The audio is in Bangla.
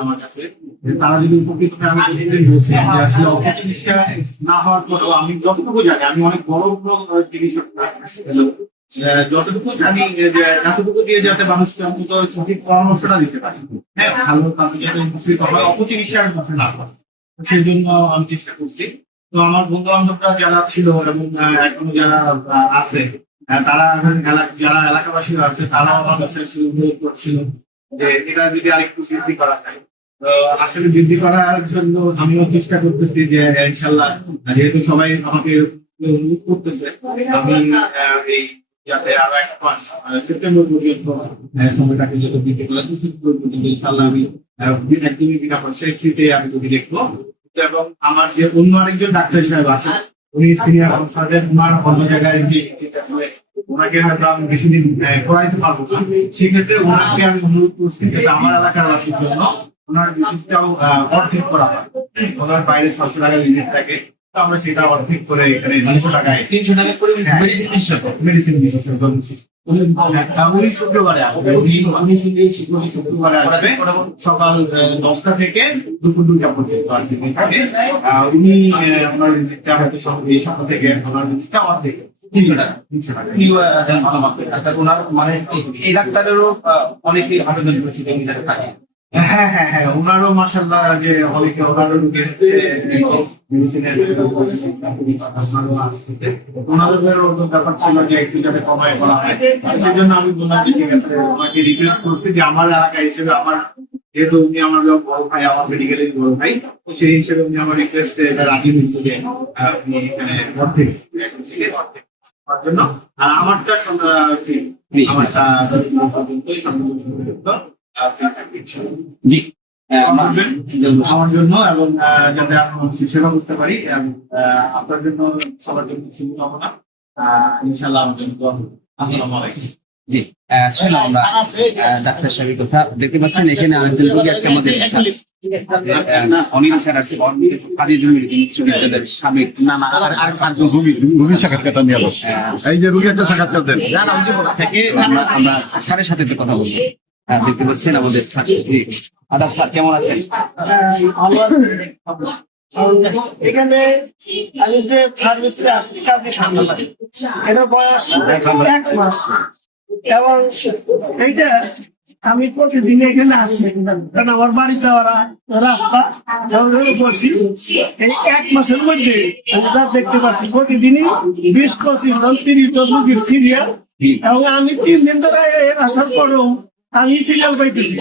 আমার কাছে তারা যদি উপকৃত হয়, আমি প্রতিদিন বলছি যে আসলে অপচিকিৎসা না হওয়ার পরেও আমি যতটুকু জানি, আমি অনেক বড় বড় জিনিস যতটুকু জানি যে এতটুকু দিয়ে যাতে মানুষকে অন্তত সঠিক পরামর্শটা দিতে পারি। হ্যাঁ, ভালো তাদের যাতে উপকৃত হয়, অপচিকিৎসার মধ্যে না হয়, সেই জন্য আমি চেষ্টা করছি। তো আমার বন্ধু বান্ধবরা যারা ছিল এবং এখনো যারা আছে, তারা যারা এলাকাবাসী আছে, তারাও আমার কাছে অনুরোধ করছিল যে এটা যদি আরেকটু বৃদ্ধি করা যায়। তো আসলে বৃদ্ধি করার জন্য আমিও চেষ্টা করতেছি যে ইনশাল্লাহ, যেহেতু সবাই আমাকে অনুরোধ করতেছে, আমি এই যাতে আরো 1 মাস সেপ্টেম্বর পর্যন্ত সময়টাকে যত বৃদ্ধি করা যায়, সেপ্টেম্বর পর্যন্ত ইনশাল্লাহ আমি একদমই বিনা পয়সায় ফ্রিতে আমি যদি দেখবো। এবং আমার যে অন্য আরেকজন ডাক্তার সাহেব আছে, উনি সিনিয়র কনসালটেন্ট, ওনার অন্য জায়গায় যে আসলে ওনাকে হয়তো আমি বেশি দিন করাইতে পারবো না, সেক্ষেত্রে ওনাকে আমি অনুরোধ করছি যে আমার এলাকার বাসীর জন্য ওনার ভিজিটটাও অর্ধেক করা হয়। ওনার বাইরে 600 টাকা ভিজিট থাকে, তো আমরা সেটা অর্ধেক করে এখানে 300 টাকা করে মেডিসিন বিশেষজ্ঞ উনি শুক্রবারে আসবে। উনি শুক্রবারে আসবে সকাল 10টা থেকে দুপুর 2টা পর্যন্ত আসবে। উনি ওনার ভিজিটটা হয়তো এই সপ্তাহ থেকে ওনার ভিজিটটা অর্ধেক 300 টাকা। ওনার মানে এই ডাক্তারেরও অনেকেই আবেদন করেছে থাকে। হ্যাঁ হ্যাঁ হ্যাঁ, ওনারও মাশাআল্লাহ যে অনেকে ওনারও রোগী হচ্ছে মেডিসিনের ওনাদেরও ব্যাপার ছিল যে একটু যাতে কমায় করা হয়। সেই জন্য আমি বললাম যে ঠিক আছে, ওনাকে রিকোয়েস্ট করছি যে আমার এলাকা হিসেবে, আমার যেহেতু উনি আমার বড় ভাই, আমার মেডিকেলের বড় ভাই, তো সেই হিসেবে উনি আমার রিকোয়েস্টে রাজি হয়েছে যে উনি এখানে অর্ধেক করার জন্য। আর আমারটা আমারটা জি, আমার জন্য, এবং যাতে আমি মানুষের সেবা করতে পারি, এবং আপনার জন্য, সবার জন্য শুভকামনা। ইনশাআল্লাহ আমার জন্য দোয়া করবেন। আসসালামু আলাইকুম। জি, শুনলাম আমরা ডাক্তার সাহেবের কথা। দেখতে পাচ্ছেন এখানে আরেকজন রোগী আছে আমাদের, অনিল স্যার আছে, কাজী জমির বিশ্ববিদ্যালয়ের সাবেক। না না, আর রুগী সাক্ষাৎকারটা নিয়ে আলো। এই যে রুগী একটা সাক্ষাৎকার দেন। থেকে আমরা স্যারের সাথে একটু কথা বলবো। দেখতে পাচ্ছেন আমাদের ছাত্রী। আদাব স্যার, কেমন আছেন? ভালো আছি। এখানে আমি যে ফার্মেসিতে আসছি, কাজে ফার্মেসি, এটা বয়স 1 মাস, এবং এইটা আমি প্রতিদিন এখানে আসি, কারণ আমার বাড়ি যাওয়ার রাস্তা বসি। এই 1 মাসের মধ্যে আমি যা দেখতে পাচ্ছি, প্রতিদিনই 20-25 জন 30 জন রোগীর সিরিয়াল, এবং আমি 3 দিন ধরে আসার পরেও আমি সিরিয়াল পাইতেছি।